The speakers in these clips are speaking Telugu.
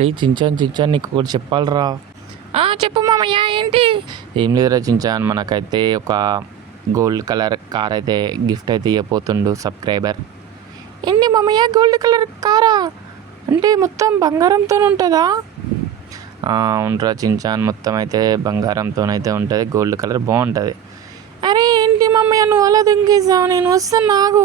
రే చించాన్ చించాన్ నీకు ఒకటి చెప్పాలరా. చెప్పు మామయ్య, ఏంటి? ఏం లేదురా చించాన్, మనకైతే ఒక గోల్డ్ కలర్ కార్ అయితే గిఫ్ట్ అయితే ఇవ్వబోతుండు సబ్స్క్రైబర్. ఏంటి మామయ్య, గోల్డ్ కలర్ కారా? అంటే మొత్తం బంగారంతో ఉంటుందా? అవునరా చించాన్, మొత్తం అయితే బంగారంతోనైతే ఉంటుంది, గోల్డ్ కలర్ బాగుంటుంది. అరే ఏంటి మామయ్య, నువ్వు అలా దుంకేసావు, నేను వస్తాను నాగు.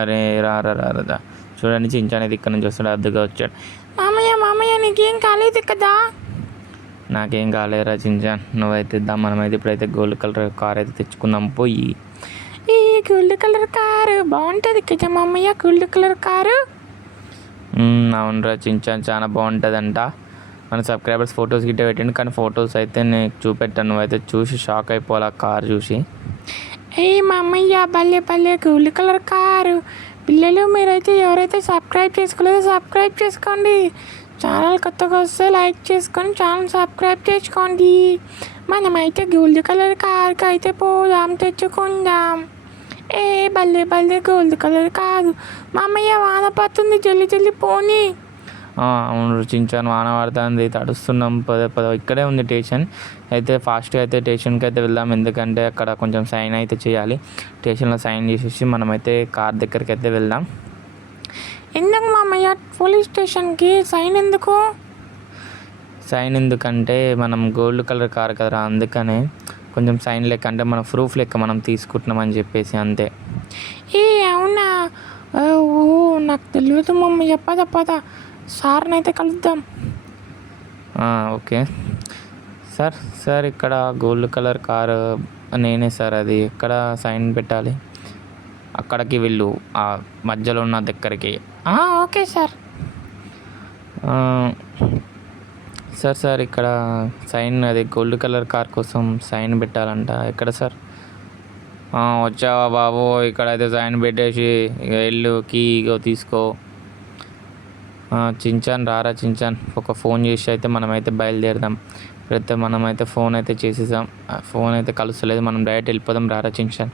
అరే రారా చూడండి, చించాన్ అయితే ఇక్కడ నుంచి వస్తాడు, అద్దుగా వచ్చాడు. మామయ్య మామయ్య, నీకేం కాలేదు కదా? నాకేం కాలేదురా చించాన్, నువ్వైతే ఇద్దాం. మనమైతే ఇప్పుడైతే గోల్డ్ కలర్ కార్ అయితే తెచ్చుకుందాం పోయి. ఈ గోల్డ్ కలర్ కారు బాగుంటుంది కదా మామయ్య, గోల్డ్ కలర్ కారు. అవునరా చించాన్, చాలా బాగుంటుందంట. మన సబ్స్క్రైబర్స్ ఫొటోస్ గిట్ట పెట్టండి, కానీ ఫొటోస్ అయితే నేను చూపెట్టాను, నువ్వైతే చూసి షాక్ అయిపోవాలి ఆ కార్ చూసి. ఏ మామయ్య, భలే భలే గోల్డ్ కలర్ కారు. పిల్లలు మీరైతే ఎవరైతే సబ్స్క్రైబ్ చేసుకోలేదో సబ్స్క్రైబ్ చేసుకోండి. ఛానల్ కొత్తగా వస్తే లైక్ చేసుకొని ఛానల్ సబ్స్క్రైబ్ చేసుకోండి. మనమైతే గోల్డ్ కలర్ కార్కి అయితే పోదాం, తెచ్చుకుందాం. ఏ భలే భలే గోల్డ్ కలర్ కాదు మామయ్య, వాన పడుతుంది, జల్లి జల్లి పోనీ. అవును చించాను, వాన పడుతుంది, తడుస్తున్నాం. పదే ఇక్కడే ఉంది స్టేషన్. అయితే ఫాస్ట్గా అయితే స్టేషన్కి అయితే వెళ్దాం, ఎందుకంటే అక్కడ కొంచెం సైన్ అయితే చేయాలి. స్టేషన్లో సైన్ చేసేసి మనమైతే కార్ దగ్గరికి అయితే వెళ్దాం. ఎందుకు మామయ్య పోలీస్ స్టేషన్కి సైన్ ఎందుకు? సైన్ ఎందుకంటే మనం గోల్డ్ కలర్ కార్ కదరా, అందుకనే కొంచెం సైన్ లెక్క, అంటే మన ప్రూఫ్ లెక్క మనం తీసుకుంటున్నామని చెప్పేసి అంతే. ఏ అవునా? ఓ నాకు తెలియదు మమ్మయ్య, పద సార్ని అయితే కలుద్దాం. ఓకే సార్ ఇక్కడ గోల్డ్ కలర్ కారు నేనే సార్, అది ఎక్కడ సైన్ పెట్టాలి? అక్కడికి వెళ్ళు, ఆ మధ్యలో ఉన్న దగ్గరికి. Okay sir. సార్ ఇక్కడ సైన్, అది గోల్డ్ కలర్ కార్ కోసం సైన్ పెట్టాలంట, ఎక్కడ సార్? వచ్చావా బాబు, ఇక్కడైతే సైన్ పెట్టేసి ఇక వెళ్ళు, కీ ఇగో తీసుకో. చించాన్ రారా చించాన్, ఒక ఫోన్ చేసి అయితే మనమైతే బయలుదేరదాం. ఇప్పుడైతే మనమైతే ఫోన్ అయితే చేసేసాం, ఫోన్ అయితే కలుస్తలేదు, మనం డైరెక్ట్ వెళ్ళిపోదాం. రారా చించాన్.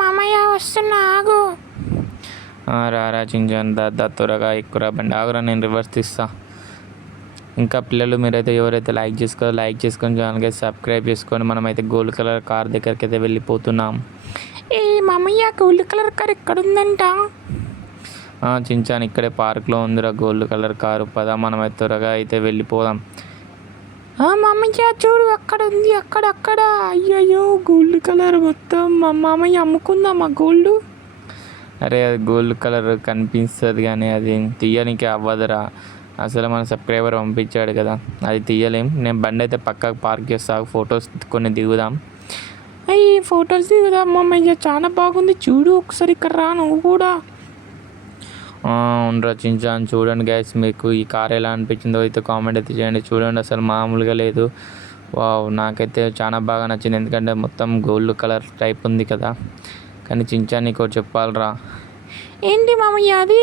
మామయ్య వస్తున్నా, ఆగు. రారా చించాన్, దా త్వరగా ఎక్కురా బండి, ఆగురా, నేను రివర్స్ తీస్తా. ఇంకా పిల్లలు మీరైతే ఎవరైతే లైక్ చేసుకొని ఛానల్కి సబ్స్క్రైబ్ చేసుకొని మనమైతే గోల్డ్ కలర్ కార్ దగ్గరికి అయితే వెళ్ళిపోతున్నాం. ఏ మామయ్య, గోల్డ్ కలర్ కార్ ఎక్కడుందంట? చించాన్, ఇక్కడే పార్క్లో ఉందిరా గోల్డ్ కలర్ కారు, పద మనమైతే త్వరగా అయితే వెళ్ళిపోదాం. మామయ్య చూడు, అక్కడ ఉంది, అక్కడ. అయ్యయ్యో, గోల్డ్ కలర్ మొత్తం. మా మామయ్య అమ్ముకుందాం ఆ గోల్డ్. అరే అది గోల్డ్ కలర్ కనిపిస్తుంది కానీ అది తీయడానికి అవ్వదురా, అసలు మన సబ్స్క్రైబర్ పంపించాడు కదా, అది తీయలేం. నేను బండి అయితే పక్కకు పార్క్ చేస్తా, ఫొటోస్ కొన్ని దిగుదాం. అయ్యి ఫొటోస్ దిగుదాం మామయ్య, చాలా బాగుంది, చూడు ఒకసారి ఇక్కడ రా నువ్వు కూడా. ఉండరా చించాన్, చూడండి గైస్, మీకు ఈ కార్ ఎలా అనిపించిందో అయితే కామెంట్ అయితే చేయండి. చూడండి, అసలు మామూలుగా లేదు. వావ్, నాకైతే చాలా బాగా నచ్చింది, ఎందుకంటే మొత్తం గోల్డ్ కలర్ టైప్ ఉంది కదా. కానీ చించాన్ నీకు చెప్పాలరా. ఏంటి మామయ్య అది?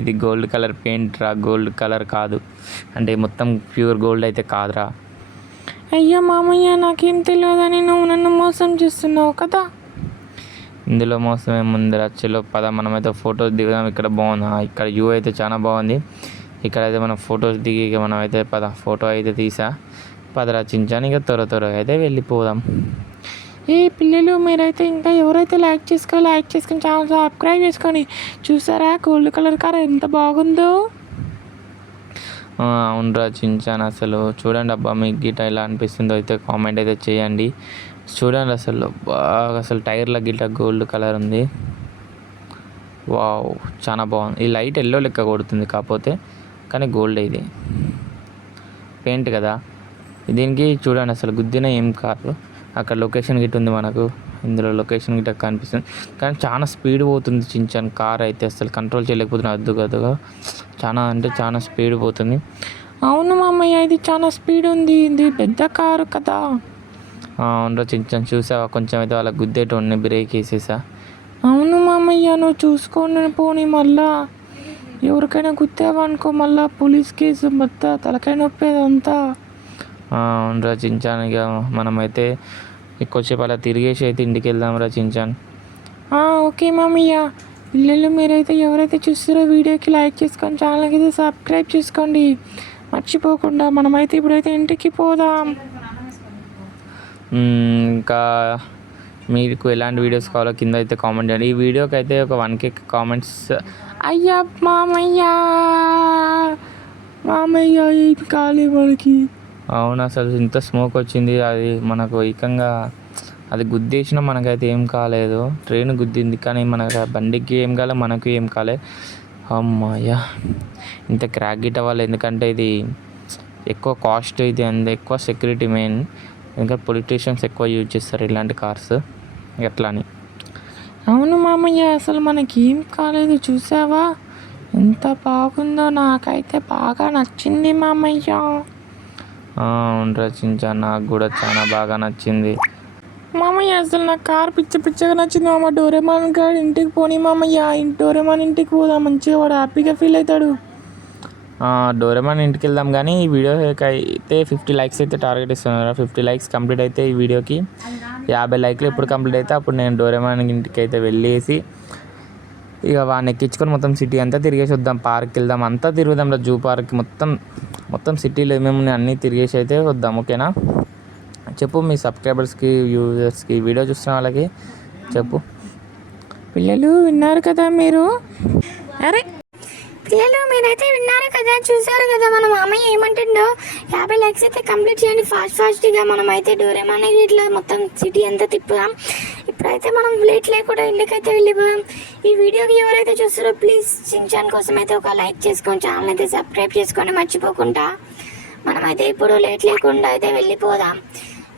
ఇది గోల్డ్ కలర్ పెయింట్ రా, గోల్డ్ కలర్ కాదు, అంటే మొత్తం ప్యూర్ గోల్డ్ అయితే కాదురా. అయ్యో మామయ్య, నాకేం తెలియదని నువ్వు నన్ను మోసం చేస్తున్నావు కదా. ఇందులో మోసం ఏముందిరా, చలో పద మనమైతే ఫొటోస్ దిగుదాం. ఇక్కడ బాగుంది, ఇక్కడ వ్యూ అయితే చాలా బాగుంది. ఇక్కడైతే మనం ఫొటోస్ దిగి మనమైతే పద ఫోటో అయితే తీసా, పదరా చించాన్, ఇక త్వరగా అయితే వెళ్ళిపోదాం. ఏ పిల్లలు మీరైతే ఇంకా ఎవరైతే లైక్ చేసుకొని ఛానల్ సబ్స్క్రైబ్ చేసుకొని, చూసారా గోల్డ్ కలర్ కార్ ఎంత బాగుందో. అవునరా చించాన్, అసలు చూడండి అబ్బా, మీకు గిట్ట ఎలా అనిపిస్తుందో అయితే కామెంట్ అయితే చేయండి. చూడండి అసలు బాగా, అసలు టైర్ల గిట్ట గోల్డ్ కలర్ ఉంది. వావ్, చాలా బాగుంది. ఈ లైట్ ఎల్లో లెక్క కొడుతుంది కాకపోతే, కానీ గోల్డ్ ఇది పెయింట్ కదా దీనికి. చూడండి అసలు గుద్దిన ఏం కాదు, అక్కడ లొకేషన్ గిట్ట ఉంది మనకు, ఇందులో లొకేషన్ గిట్ట కనిపిస్తుంది. కానీ చాలా స్పీడ్ పోతుంది చించాన్ కార్ అయితే, అసలు కంట్రోల్ చేయలేకపోతున్నా, అద్దుగా చాలా అంటే చాలా స్పీడ్ పోతుంది. అవును మామయ్య, ఇది చాలా స్పీడ్ ఉంది, ఇది పెద్ద కారు కదా. అవునరా చించాన్, చూసావా కొంచెం అయితే వాళ్ళ గుద్దేటోడిని బ్రేక్ వేసేసా. అవును మామయ్య, నువ్వు చూసుకోండి పోనీ, మళ్ళా ఎవరికైనా గుద్దావనుకో మళ్ళా పోలీస్ కేసు, మొత్తం తలకాయ నొప్పి అంతా. అవునరా చించాన్, ఇక మనమైతే ఎక్కువసేపు అలా తిరిగేసి అయితే ఇంటికి వెళ్దాంరా చించాన్. ఓకే మామయ్య, పిల్లలు మీరైతే ఎవరైతే చూస్తారో వీడియోకి లైక్ చేసుకొని ఛానల్కి అయితే సబ్స్క్రైబ్ చేసుకోండి మర్చిపోకుండా. మనమైతే ఇప్పుడైతే ఇంటికి పోదాం. ఇంకా మీకు ఎలాంటి వీడియోస్ కావాలో కింద అయితే కామెంట్ చేయండి. ఈ వీడియోకి అయితే ఒక 1K కామెంట్స్. అయ్యా మామయ్య ఏం కాలే మనకి. అవును, అసలు ఇంత స్మోక్ వచ్చింది. అది మనకు ఏకంగా అది గుద్దేసినా మనకైతే ఏం కాలేదు. ట్రైన్ గుద్దింది కానీ మనకు బండికి ఏం కాలే, మనకు ఏం కాలే. అమ్మాయ్యా, ఇంత క్రాక్ గిట్ అవ్వాలి. ఎందుకంటే ఇది ఎక్కువ కాస్ట్, ఇది అండ్ ఎక్కువ సెక్యూరిటీ మెయిన్. ఇంకా పొలిటీషియన్స్ ఎక్కువ యూజ్ చేస్తారు ఇలాంటి కార్స్, ఎట్లా అని. అవును మామయ్య, అసలు మనకేం కాలేదు. చూసావా ఎంత బాగుందో, నాకైతే బాగా నచ్చింది మామయ్య. అవును చించా, నాకు కూడా చాలా బాగా నచ్చింది మామయ్య. అసలు నాకు కార్ పిచ్చగా నచ్చింది మామ. డోరేమాన్ గారు ఇంటికి పోనీ మామయ్య, డోరేమాన్ ఇంటికి పోదాం, మంచిగా వాడు హ్యాపీగా ఫీల్ అవుతాడు. డోరేమాన్ ఇంటికి వెళ్దాం. కానీ ఈ వీడియోకి అయితే 50 లైక్స్ అయితే టార్గెట్ ఇస్తున్నారు. 50 లైక్స్ కంప్లీట్ అయితే ఈ వీడియోకి 50 లైక్లు ఎప్పుడు కంప్లీట్ అయితే అప్పుడు నేను డోరేమాన్ ఇంటికి అయితే వెళ్ళేసి ఇక వాడిని ఎక్కించుకొని మొత్తం సిటీ అంతా తిరిగేసి వద్దాం. పార్క్కి వెళ్దాం, అంతా తిరుగుదాం. జూ పార్క్ మొత్తం సిటీలో ఏమేమి అన్నీ తిరిగేసి అయితే వద్దాం. ఓకేనా? చెప్పు మీ సబ్స్క్రైబర్స్కి, వ్యూవర్స్కి, వీడియో చూస్తున్న వాళ్ళకి చెప్పు. పిల్లలు విన్నారు కదా మీరు? అరే పిల్లలు మీరైతే విన్నారు కదా, చూసారు కదా మన మామయ్య ఏమంటుండో. 50 లైక్స్ అయితే కంప్లీట్ చేయండి ఫాస్ట్గా. మనం అయితే డోరేమాన్ ఇట్లా మొత్తం సిటీ అంతా తిప్పుదాం. ఇప్పుడైతే మనం లేట్ లేకుండా ఇంటికైతే వెళ్ళిపోదాం. ఈ వీడియోకి ఎవరైతే చూస్తారో ప్లీజ్ చించాన్ కోసం అయితే ఒక లైక్ చేసుకొని ఛానల్ అయితే సబ్స్క్రైబ్ చేసుకొని మర్చిపోకుండా. మనమైతే ఇప్పుడు లేట్ లేకుండా అయితే వెళ్ళిపోదాం.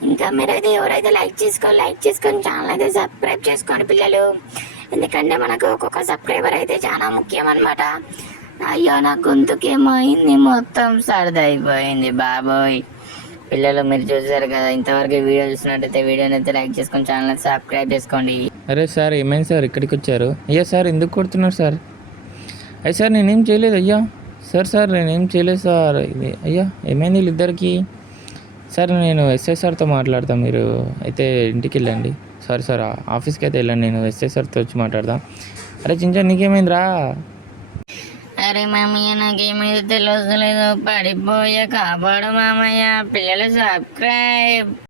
ఇంకా మీరైతే ఎవరైతే లైక్ చేసుకొని ఛానల్ అయితే సబ్స్క్రైబ్ చేసుకోండి పిల్లలు. ఎందుకంటే మనకు ఒక్కొక్క సబ్స్క్రైబర్ అయితే చాలా ముఖ్యం అన్నమాట. అయ్యో, నా గొంతుకేమో అయింది, మొత్తం సరదైపోయింది బాబోయ్. పిల్లలు మీరు చూసారు కదా, ఇంతవరకు వీడియో చూసినట్టయితే వీడియోని అయితే లైక్ చేసుకొని ఛానల్ సబ్స్క్రైబ్ చేసుకోండి. అరే సార్, ఏమైంది సార్ ఇక్కడికి వచ్చారు? అయ్యా సార్, ఎందుకు కొడుతున్నారు సార్? అయ్యా సార్, నేనేం చేయలేదు. అయ్యా సార్ నేనేం చేయలేదు సార్. ఇది అయ్యా ఏమైంది వీళ్ళిద్దరికి? సార్ నేను ఎస్ఐ సార్తో మాట్లాడతాను, మీరు అయితే ఇంటికి వెళ్ళండి. సార్ ఆఫీస్కి అయితే వెళ్ళండి, నేను ఎస్ఐ సార్తో వచ్చి మాట్లాడదాం. అరే చించా, నీకేమైందిరా? అరే మామయ్య, నాకేమైందో తెలియలేదు, పడిపోయా, కాపాడు మామయ్య. పిల్లలు సబ్స్క్రైబ్.